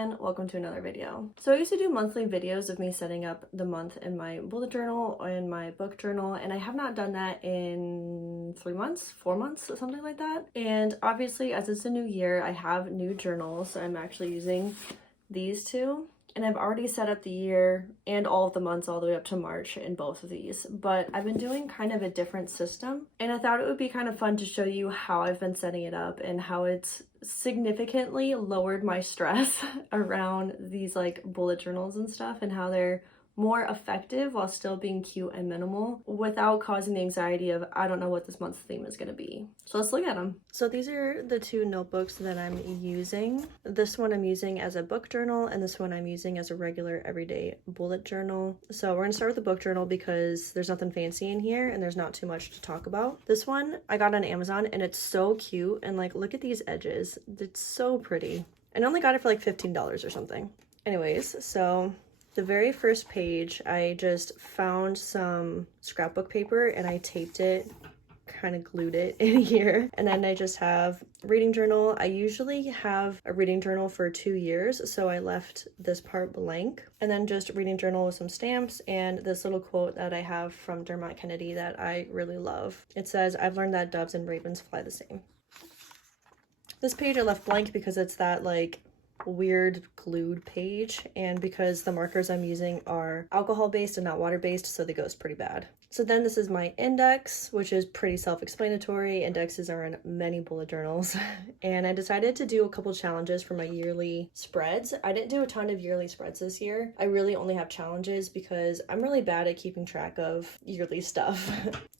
and welcome to another video. So I used to do monthly videos of me setting up the month in my bullet journal and my book journal, and I have not done that in 3 months, 4 months, something like that. And obviously, as it's a new year, I have new journals. So I'm actually using these two. And I've already set up the year and all of the months all the way up to March in both of these. But I've been doing kind of a different system. And I thought it would be kind of fun to show you how I've been setting it up and how it's significantly lowered my stress around these like bullet journals and stuff, and how they're more effective while still being cute and minimal without causing the anxiety of I don't know what this month's theme is going to be. So let's look at them. So these are the two notebooks that I'm using. This one I'm using as a book journal, and this one I'm using as a regular everyday bullet journal. So we're going to start with the book journal because there's nothing fancy in here and there's not too much to talk about. This one I got on Amazon and it's so cute, and like look at these edges. It's so pretty. And I only got it for like $15 or something. Anyways, so the very first page, I just found some scrapbook paper and I taped it, kind of glued it in here. And then I just have reading journal. I usually have a reading journal for 2 years, so I left this part blank. And then just reading journal with some stamps and this little quote that I have from Dermot Kennedy that I really love. It says, "I've learned that doves and ravens fly the same." This page I left blank because it's that like weird glued page, and because the markers I'm using are alcohol based and not water based, so they ghost pretty bad. So then this is my index, which is pretty self-explanatory. Indexes are in many bullet journals. And I decided to do a couple challenges for my yearly spreads. I didn't do a ton of yearly spreads this year. I really only have challenges because I'm really bad at keeping track of yearly stuff.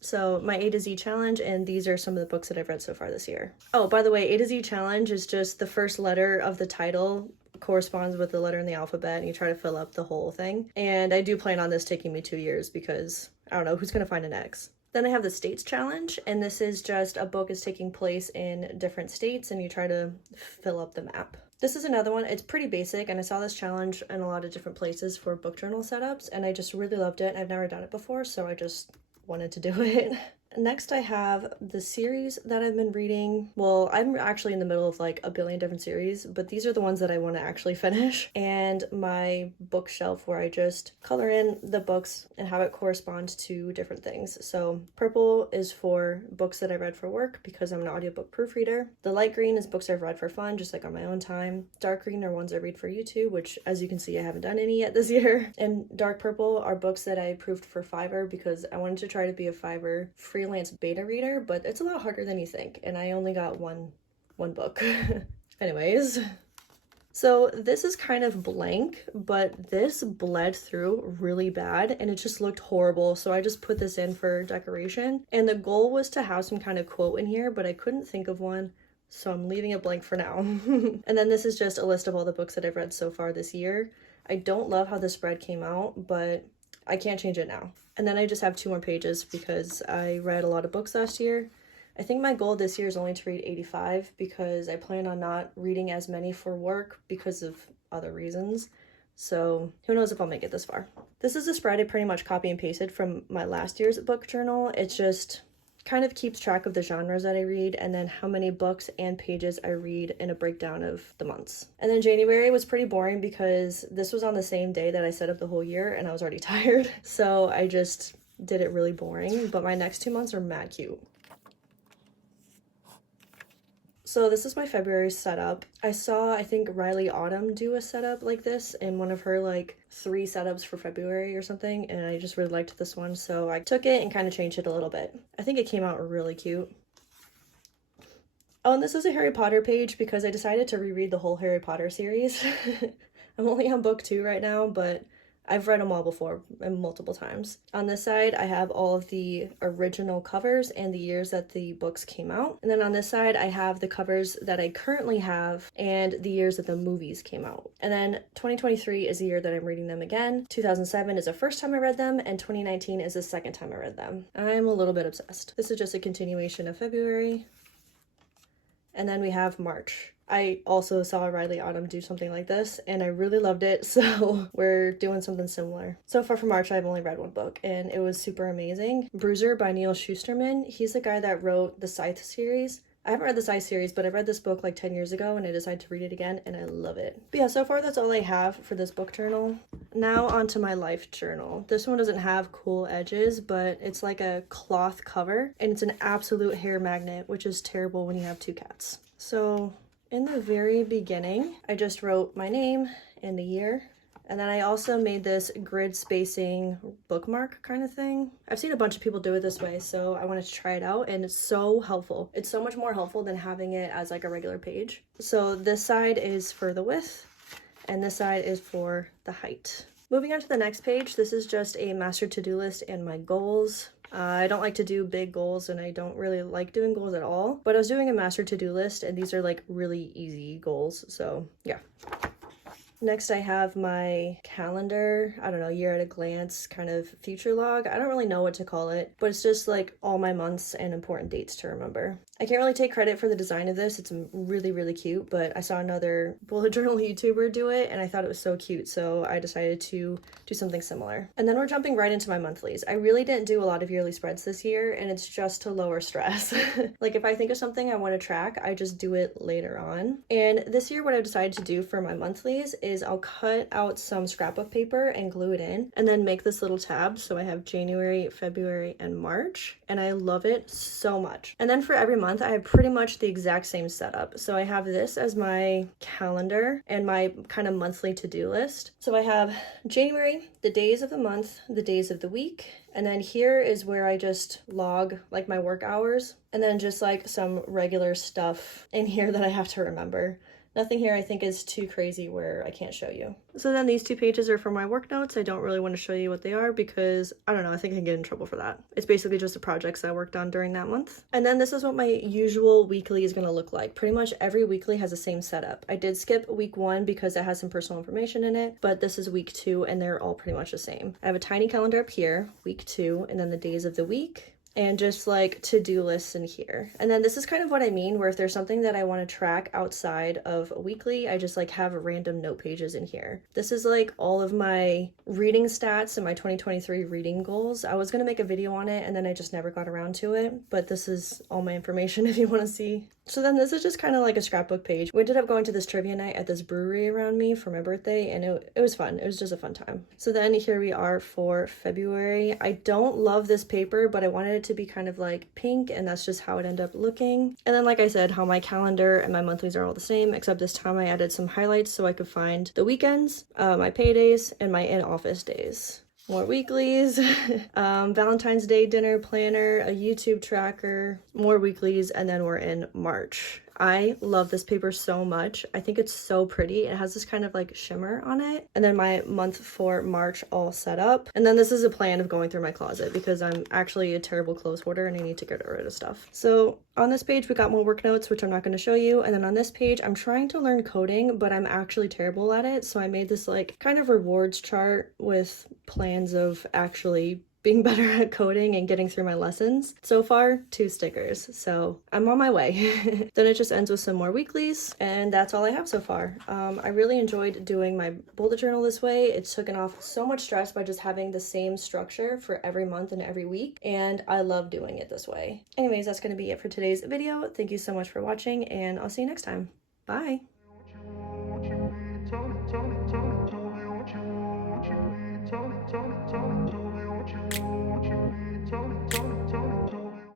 So my A to Z challenge, and these are some of the books that I've read so far this year. Oh, by the way, A to Z challenge is just the first letter of the title corresponds with the letter in the alphabet, and you try to fill up the whole thing. And I do plan on this taking me 2 years because I don't know who's gonna find an X. Then I have the states challenge, and this is just a book is taking place in different states and you try to fill up the map. This is another one. It's pretty basic, and I saw this challenge in a lot of different places for book journal setups, and I just really loved it. I've never done it before, so I just wanted to do it. Next I have the series that I've been reading. Well, I'm actually in the middle of like a billion different series, but these are the ones that I want to actually finish. And my bookshelf where I just color in the books and have it correspond to different things. So purple is for books that I read for work because I'm an audiobook proofreader. The light green is books I've read for fun, just like on my own time. Dark green are ones I read for YouTube, which as you can see I haven't done any yet this year. And dark purple are books that I proofed for Fiverr because I wanted to try to be a Fiverr freelance beta reader, but it's a lot harder than you think, and I only got one book. Anyways, so this is kind of blank, but this bled through really bad and it just looked horrible, so I just put this in for decoration. And the goal was to have some kind of quote in here, but I couldn't think of one, so I'm leaving it blank for now. And then this is just a list of all the books that I've read so far this year. I don't love how the spread came out, but I can't change it now. And then I just have 2 more pages because I read a lot of books last year. I think my goal this year is only to read 85 because I plan on not reading as many for work because of other reasons. So who knows if I'll make it this far. This is a spread I pretty much copy and pasted from my last year's book journal. It's just kind of keeps track of the genres that I read and then how many books and pages I read in a breakdown of the months. And then January was pretty boring because this was on the same day that I set up the whole year and I was already tired. So I just did it really boring, but my next 2 months are mad cute. So this is my February setup. I saw, I think Riley Autumn do a setup like this in one of her like 3 setups for February or something, and I just really liked this one, so I took it and kind of changed it a little bit. I think it came out really cute. Oh, and this is a Harry Potter page because I decided to reread the whole Harry Potter series. I'm only on book 2 right now, but I've read them all before and multiple times. On this side, I have all of the original covers and the years that the books came out. And then on this side, I have the covers that I currently have and the years that the movies came out. And then 2023 is the year that I'm reading them again. 2007 is the first time I read them, and 2019 is the second time I read them. I'm a little bit obsessed. This is just a continuation of February. And then we have March. I also saw Riley Autumn do something like this and I really loved it, so we're doing something similar. So far for March, I've only read 1 book and it was super amazing. Bruiser by Neil Shusterman. He's the guy that wrote the Scythe series. I haven't read the Size series, but I read this book like 10 years ago and I decided to read it again and I love it. But yeah, so far that's all I have for this book journal. Now onto my life journal. This one doesn't have cool edges, but it's like a cloth cover and it's an absolute hair magnet, which is terrible when you have 2 cats. So in the very beginning, I just wrote my name and the year. And then I also made this grid spacing bookmark kind of thing. I've seen a bunch of people do it this way, so I wanted to try it out and it's so helpful. It's so much more helpful than having it as like a regular page. So this side is for the width and this side is for the height. Moving on to the next page, this is just a master to-do list and my goals. I don't like to do big goals and I don't really like doing goals at all, but I was doing a master to-do list and these are like really easy goals, so yeah. Next, I have my calendar, I don't know, year at a glance kind of future log. I don't really know what to call it, but it's just like all my months and important dates to remember. I can't really take credit for the design of this. It's really, really cute, but I saw another bullet journal YouTuber do it and I thought it was so cute, so I decided to do something similar. And then we're jumping right into my monthlies. I really didn't do a lot of yearly spreads this year, and it's just to lower stress. Like if I think of something I want to track, I just do it later on. And this year what I've decided to do for my monthlies is I'll cut out some scrapbook paper and glue it in and then make this little tab. So I have January, February, and March, and I love it so much. And then for every month, I have pretty much the exact same setup. So I have this as my calendar and my kind of monthly to-do list. So I have January, the days of the month, the days of the week, and then here is where I just log like my work hours, and then just like some regular stuff in here that I have to remember. Nothing here I think is too crazy where I can't show you. So then these 2 pages are for my work notes. I don't really want to show you what they are because, I don't know, I think I can get in trouble for that. It's basically just the projects I worked on during that month. And then this is what my usual weekly is going to look like. Pretty much every weekly has the same setup. I did skip week 1 because it has some personal information in it, but this is week 2 and they're all pretty much the same. I have a tiny calendar up here, week 2, and then the days of the week, and just like to-do lists in here. And then this is kind of what I mean, where if there's something that I want to track outside of a weekly, I just like have random note pages in here. This is like all of my reading stats and my 2023 reading goals. I was going to make a video on it and then I just never got around to it, but this is all my information if you want to see. So then this is just kind of like a scrapbook page. We ended up going to this trivia night at this brewery around me for my birthday, and it was fun. It was just a fun time. So then here we are for February. I don't love this paper, but I wanted it to be kind of like pink, and that's just how it ended up looking. And then like I said, how my calendar and my monthlies are all the same, except this time I added some highlights so I could find the weekends, my paydays, and my in-office days. More weeklies, Valentine's Day dinner planner, a YouTube tracker, more weeklies, and then we're in March. I love this paper so much. I think it's so pretty. It has this kind of like shimmer on it. And then my month for March all set up. And then this is a plan of going through my closet because I'm actually a terrible clothes hoarder and I need to get rid of stuff. So on this page, we got more work notes, which I'm not going to show you. And then on this page, I'm trying to learn coding, but I'm actually terrible at it. So I made this like kind of rewards chart with plans of actually being better at coding and getting through my lessons. So far, 2 stickers, so I'm on my way. Then it just ends with some more weeklies, and that's all I have so far. I really enjoyed doing my bullet journal this way. It's taken off so much stress by just having the same structure for every month and every week, and I love doing it this way. Anyways, that's going to be it for today's video. Thank you so much for watching, and I'll see you next time. Bye! Tell me what you mean, tell me what you mean, tell me what you mean.